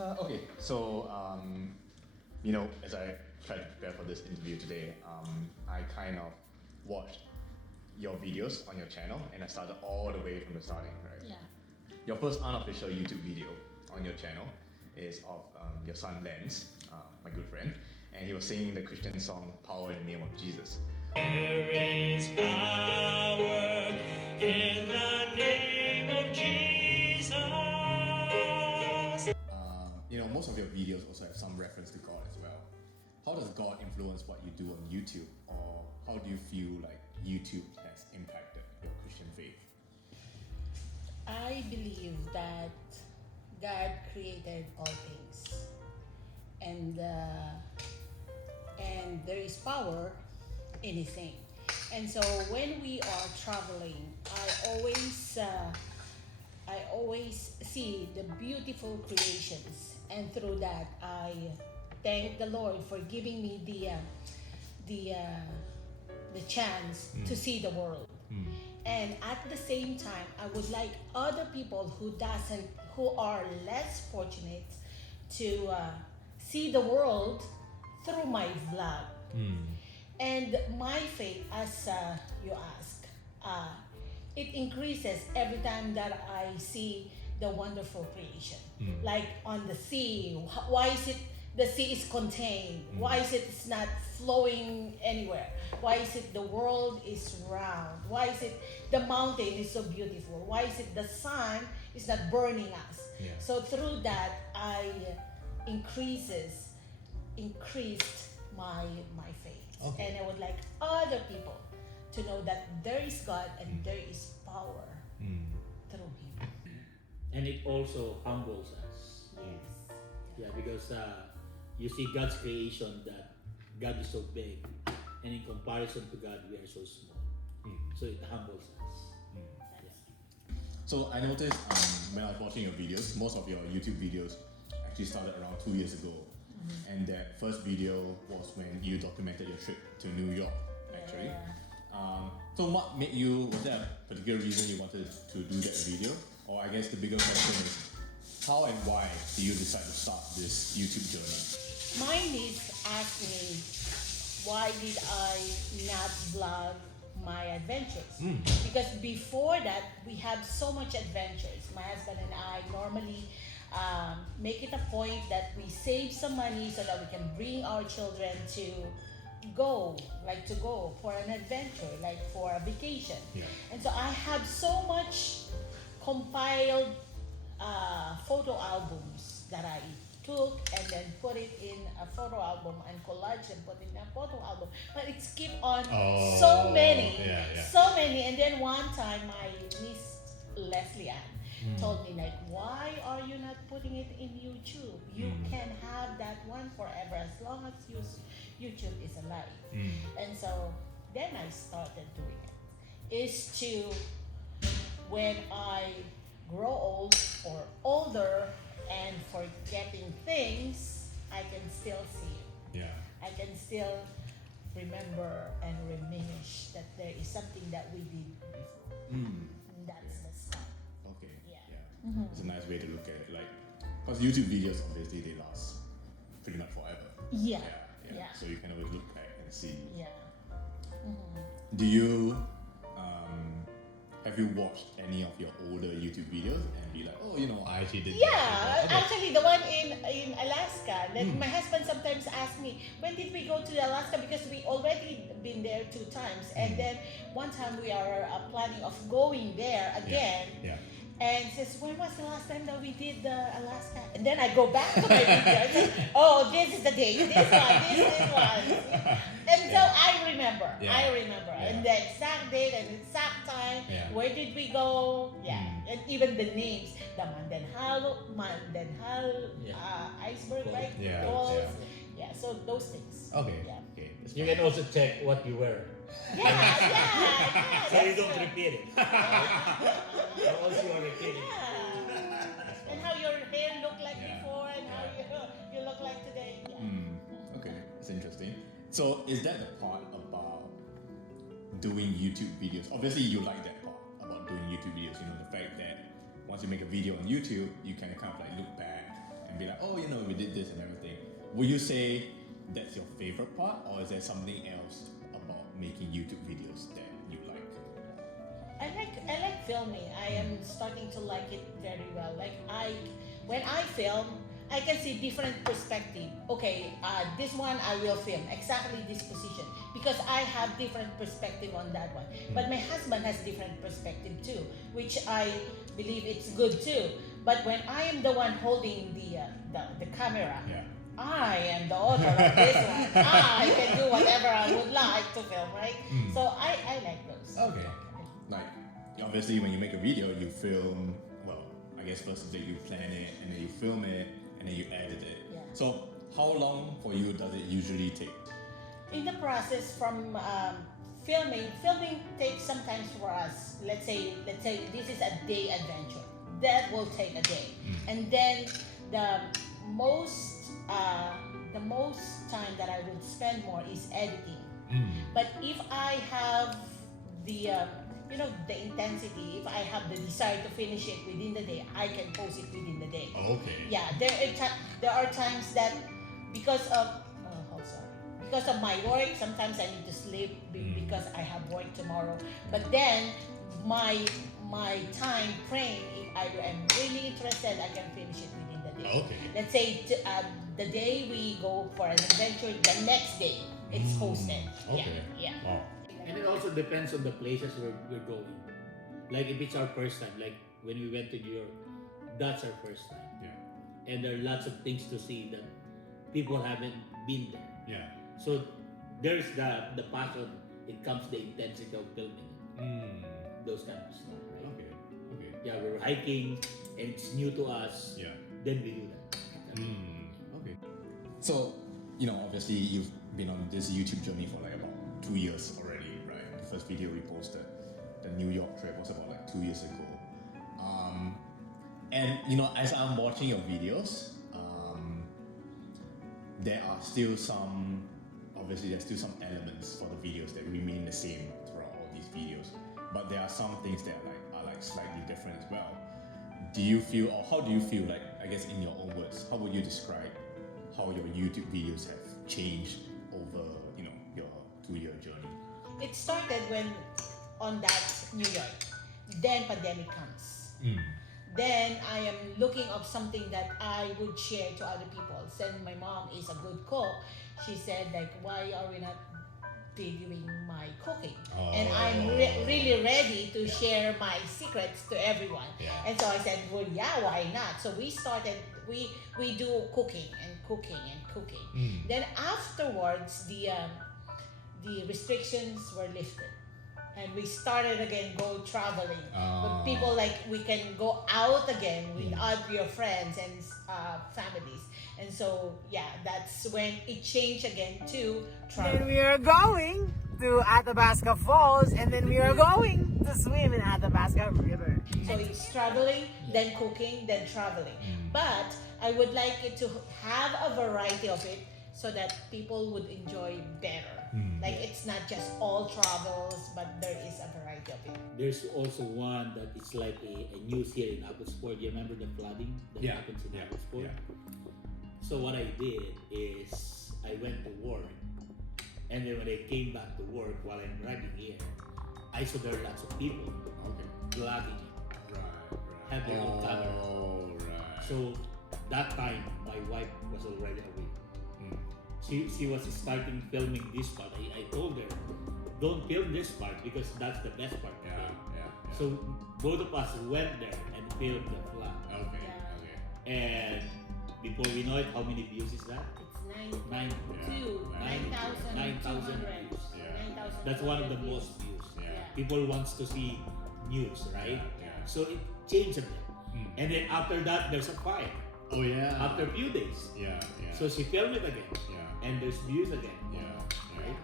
Okay, so as I tried to prepare for this interview today, I kind of watched your videos on your channel, and I started all the way from the starting, right? Yeah. Your first unofficial YouTube video on your channel is of your son Lance, my good friend, and he was singing the Christian song "Power in the Name of Jesus." There is power in the name of Jesus. Most of your videos also have some reference to God as well. How does God influence what you do on YouTube, or how do you feel like YouTube has impacted your Christian faith? I believe that God created all things, and there is power in His name. And so when we are traveling, I always see the beautiful creations, and through that I thank the Lord for giving me the chance to see the world. And at the same time, I would like other people who are less fortunate to see the world through my vlog. And my faith, as you ask, it increases every time that I see the wonderful creation. Like on the sea, why is it the sea is contained? Why is it's not flowing anywhere? Why is it the world is round? Why is it the mountain is so beautiful? Why is it the sun is not burning us? Yeah. So through that, I increased my faith. Okay. And I would like other people to know that there is God and there is power through Him. And it also humbles us. Yes. Yeah, because you see God's creation, that God is so big, and in comparison to God, we are so small. So it humbles us. So I noticed when I was watching your videos, most of your YouTube videos actually started around 2 years ago. And that first video was when you documented your trip to New York, actually. So what made you, was there a particular reason you wanted to do that video? Or I guess the bigger question is, how and why did you decide to start this YouTube journey? My niece asked me, why did I not vlog my adventures? Because before that, we have so much adventures. My husband and I normally make it a point that we save some money so that we can bring our children to go for an adventure, like for a vacation. Yeah. And so I have so much compiled photo albums that I took and then put it in a photo album and collage and put it in a photo album. But it's keep on so many. And then one time my niece Leslie Ann told me, like, why are you not putting it in YouTube? You can have that one forever as long as YouTube is alive. And so then I started doing it. Is to, when I grow old or older and forgetting things, I can still see it. Yeah. I can still remember and reminisce that there is something that we did before. And that's the start. Okay. Yeah. It's a nice way to look at it. Like, because YouTube videos, obviously, they last pretty much forever. Yeah. So you can always look back and see. Yeah. Do you have you watched any of your older YouTube videos and be like, I actually did Yeah, that. Okay. actually the one in Alaska. Like my husband sometimes asks me, when did we go to Alaska? Because we already been there 2 times, and then one time we are planning of going there again. Yeah. And says, when was the last time that we did the Alaska? And then I go back to my videos. Oh, this is the day. This one. And so I remember. And the exact date and exact time. Where did we go? And even the names. The Mandenhal iceberg, right? Falls. So those things. Okay. You can also check what you wear. So you don't repeat it. Or else you are repeating. And how your hair looked like before and how you look like today. Okay, that's interesting. So is that the part about doing YouTube videos? Obviously you like that part about doing YouTube videos, the fact that once you make a video on YouTube, you kind of like look back and be like, oh, you know, we did this and everything. Would you say that's your favorite part, or is there something else about making YouTube videos that you like? I like filming. I am starting to like it very well. Like when I film, I can see different perspective. Okay, this one I will film exactly this position because I have different perspective on that one. But my husband has different perspective too, which I believe it's good too. But when I am the one holding the camera, Yeah. I am the author of this one. I can do whatever I would like to film, right? So I like those. Okay. Like, obviously, when you make a video, you film. Well, I guess first you plan it, and then you film it, and then you edit it. Yeah. So, how long for you does it usually take? In the process from filming takes sometimes for us. Let's say this is a day adventure. That will take a day, and then the most time that I would spend more is editing. But if I have the the intensity, if I have the desire to finish it within the day, I can post it within the day. Okay. Yeah, there are times that because of because of my work, sometimes I need to sleep because I have work tomorrow. But then my time frame, if I am really interested, I can finish it within the day. Okay. Let's say the day we go for an adventure, the next day it's posted. Okay. Yeah. Wow. And it also depends on the places we're going. Like if it's our first time, like when we went to New York, that's our first time. Yeah. And there are lots of things to see that people haven't been there. Yeah. So there's the passion, it comes the intensity of filming. Those kind of stuff, right? Okay. Okay. Yeah, we're hiking and it's new to us. Yeah. Then we do that. Okay. So, obviously you've been on this YouTube journey for like about 2 years already, right? The first video we posted, the New York trip, was about like 2 years ago. And as I'm watching your videos, there are still some, obviously there's still some elements for the videos that remain the same throughout all these videos. But there are some things that are slightly different as well. Do you feel, or how do you feel, like, I guess in your own words, how would you describe how your YouTube videos have changed over, your 2-year journey? It started when on that New York, then pandemic comes. Then I am looking of something that I would share to other people. Since my mom is a good cook, she said like, why are we not videoing my cooking? And I'm really ready to share my secrets to everyone. Yeah. And so I said, well, yeah, why not? So we started, we do cooking and cooking and cooking. Then afterwards, the restrictions were lifted. And we started again go traveling. But people we can go out again with your friends and families. And so that's when it changed again to travel. Then we are going to Athabasca Falls, and then we are going to swim in Athabasca River. So it's traveling, then cooking, then traveling. But I would like it to have a variety of it so that people would enjoy better. Like it's not just all travels, but there is a variety of it. There's also one that it's like a news here in Abbotsford. You remember the flooding that happens in Abbotsford? Yeah. So what I did is I went to work, and then when I came back to work while I'm driving here, I saw there are lots of people vlogging it, have their own camera. Right. So that time my wife was already away. She was starting filming this part. I told her, don't film this part because that's the best part. Yeah. So both of us went there and filmed the vlog. Okay. And before we know it, how many views is that? It's 9,200 views. Yeah. That's one of the most views. Yeah. People wants to see news, right? Yeah. So it changed a bit. And then after that, there's a fire. Oh yeah. After a few days. Yeah. So she filmed it again. And there's views again. Right?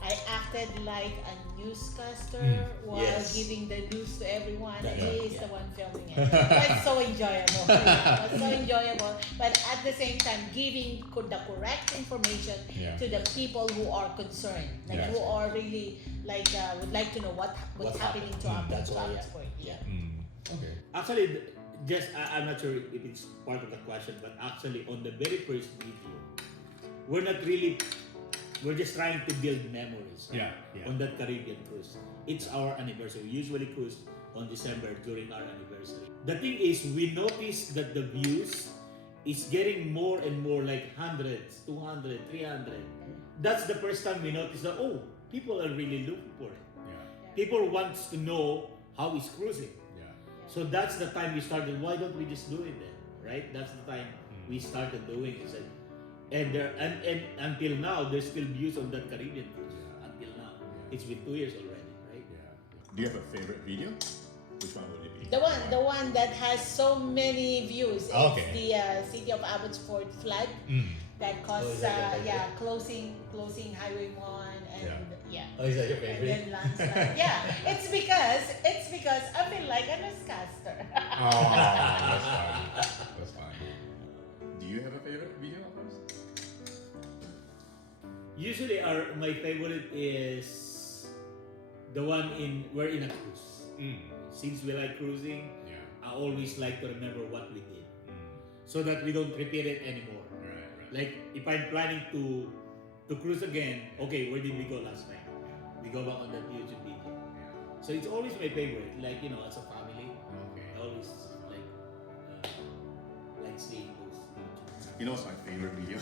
I acted like a newscaster while Yes. giving the news to everyone, and That's he right, is yeah. the one filming it. It's so enjoyable. It was so enjoyable, but at the same time, giving the correct information to the people who are concerned, who are really would like to know what's happening to our That's why, sport. Okay. Actually, I'm not sure if it's part of the question, but actually on the very first video, we're just trying to build memories on that Caribbean cruise. It's our anniversary. We usually cruise on December during our anniversary. The thing is, we noticed that the views is getting more and more, like hundreds, 200, 300. That's the first time we noticed that, oh, people are really looking for it. People wants to know how it's cruising. So that's the time we started, why don't we just do it then, right? That's the time we started doing it. And until now, there's still views on that Caribbean cruise. Until now. It's been 2 years already, right? Do you have a favorite video? Which one would it be? The one that has so many views. Okay. It's the City of Abbotsford flood that caused closing Highway 1 and Oh, is that your and favorite? then landslide. It's because I feel like a newscaster. Oh, that's fine. That's fine. Do you have a favorite video of ours? Usually my favorite is the one we're in a cruise. Since we like cruising, I always like to remember what we did, so that we don't repeat it anymore. Right. Like if I'm planning to cruise again, okay, where did we go last night? We go back on that YouTube video. So it's always my favorite. Like, you know, as a family, I always like seeing those YouTube. You know what's my favorite video?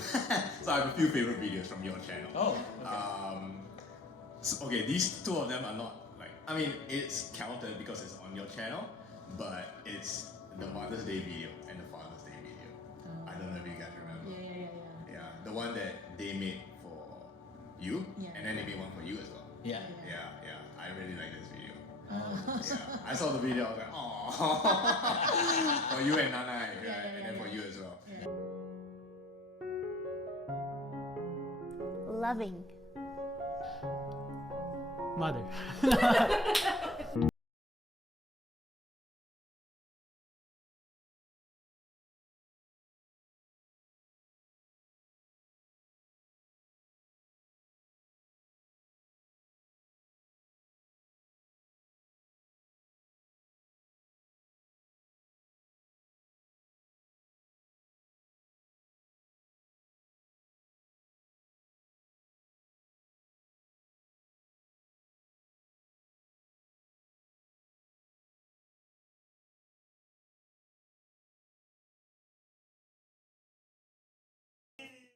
So I have a few favorite videos from your channel. Oh, okay. Okay, these two of them are not like, I mean, it's counted because it's on your channel, but it's the Mother's Day video and the Father's Day video. I don't know if you guys remember. Yeah, the one that they made for you, and then they made one for you as well. Yeah. I really like this video. I saw the video, I was like, oh, for you and Nana, right? And then for you as well. Loving. Mother.